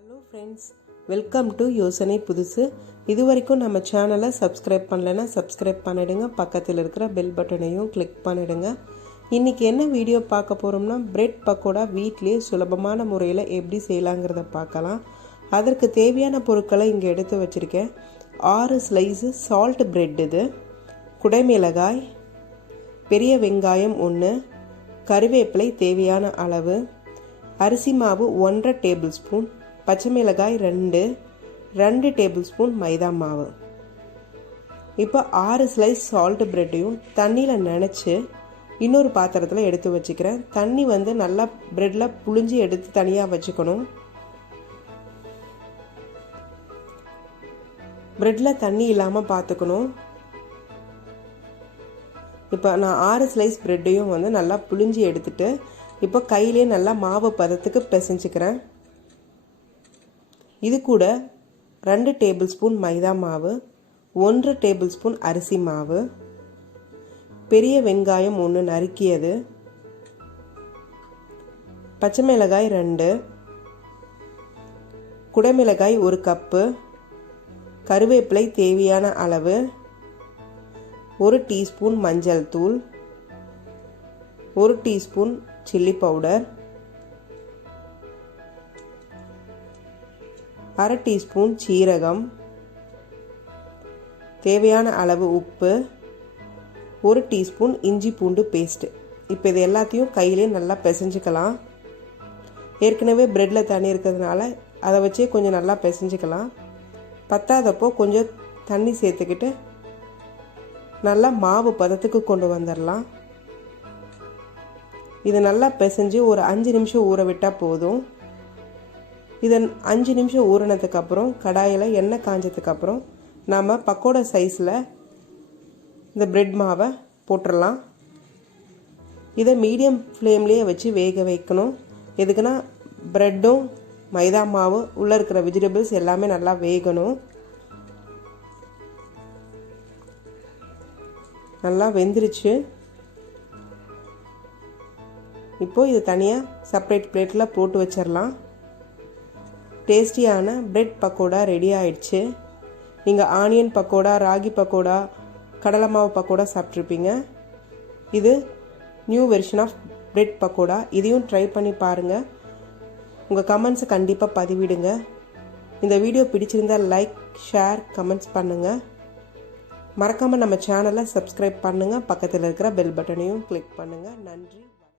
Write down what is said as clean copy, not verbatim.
Hello friends, welcome to யோசனை புதுசு. இது வரைக்கும் நம்ம சேனலை சப்ஸ்கிரைப் பண்ணலைன்னா சப்ஸ்கிரைப் பண்ணிடுங்க. பக்கத்தில் இருக்கிற பெல் பட்டனையும் கிளிக் பண்ணிடுங்க. இன்றைக்கி என்ன வீடியோ பார்க்க போகிறோம்னா, பிரெட் பக்கோடா வீட்டிலேயே சுலபமான முறையில் எப்படி செய்யலாங்கிறத பார்க்கலாம். அதற்கு தேவையான பொருட்களை இங்கே எடுத்து வச்சுருக்கேன். 6 ஸ்லைஸு சால்ட் பிரெட், இது குடைமிளகாய், பெரிய வெங்காயம் 1, கருவேப்பிலை தேவையான அளவு, அரிசி மாவு 1.5 டேபிள் ஸ்பூன், பச்சை மிளகாய் 2 டேபிள் ஸ்பூன் மைதா மாவு. இப்போ 6 ஸ்லைஸ் சால்ட் பிரெட்டையும் தண்ணியில் நனைச்சி இன்னொரு பாத்திரத்தில் எடுத்து வச்சுக்கிறேன். தண்ணி நல்லா பிரெட்டில் புழிஞ்சி எடுத்து தனியாக வச்சுக்கணும். பிரெட்டில் தண்ணி இல்லாமல் பார்த்துக்கணும். இப்போ நான் 6 ஸ்லைஸ் பிரெட்டையும் நல்லா புழிஞ்சி எடுத்துட்டு இப்போ கையிலே நல்லா மாவு பதத்துக்கு பிசைஞ்சிக்கிறேன். இது கூட 2 டேபிள் ஸ்பூன் மைதா மாவு, 1 டேபிள் ஸ்பூன் அரிசி மாவு, பெரிய வெங்காயம் 1 நறுக்கியது, பச்சை மிளகாய் 2, குடைமிளகாய் 1 கப்பு, கருவேப்பிலை தேவையான அளவு, 1 டீஸ்பூன் மஞ்சள் தூள், 1 டீஸ்பூன் சில்லி பவுடர், 1/2 டீஸ்பூன் சீரகம், தேவையான அளவு உப்பு, 1 டீஸ்பூன் இஞ்சி பூண்டு பேஸ்ட்டு. இப்போ இது எல்லாத்தையும் கையிலே நல்லா பிசைஞ்சிக்கலாம். ஏற்கனவே பிரெட்டில் தண்ணி இருக்கிறதுனால அதை வச்சே கொஞ்சம் நல்லா பிசைஞ்சிக்கலாம். பத்தாதப்போ கொஞ்சம் தண்ணி சேர்த்துக்கிட்டு நல்லா மாவு பதத்துக்கு கொண்டு வந்துடலாம். இது நல்லா பிசைஞ்சு ஒரு 5 நிமிஷம் ஊற விட்டால் போதும். இதை 5 நிமிஷம் ஊறினதுக்கப்புறம் கடாயில் எண்ணெய் காஞ்சதுக்கப்புறம் நாம் பக்கோடா சைஸில் இந்த பிரெட் மாவை போட்டுடலாம். இதை மீடியம் ஃப்ளேம்லேயே வச்சு வேக வைக்கணும். எதுக்குன்னா பிரெட்டும் மைதா மாவு உள்ளே இருக்கிற வெஜிடபிள்ஸ் எல்லாமே நல்லா வேகணும். நல்லா வெந்துருச்சு. இப்போது இது தனியாக செப்பரேட் பிளேட்டில் போட்டு வச்சிடலாம். டேஸ்டியான பிரெட் பக்கோடா ரெடி ஆயிடுச்சு. நீங்கள் ஆனியன் பக்கோடா, ராகி பக்கோடா, கடலை மாவு பக்கோடா சாப்பிட்ருப்பீங்க. இது new version of bread pakoda. இதையும் ட்ரை பண்ணி பாருங்கள். உங்கள் கமெண்ட்ஸை கண்டிப்பாக பதிவிடுங்க. இந்த வீடியோ பிடிச்சிருந்தால் லைக், ஷேர், கமெண்ட்ஸ் பண்ணுங்கள். மறக்காமல் நம்ம சேனலை சப்ஸ்கிரைப் பண்ணுங்கள். பக்கத்தில் இருக்கிற பெல் பட்டனையும் கிளிக் பண்ணுங்கள். நன்றி.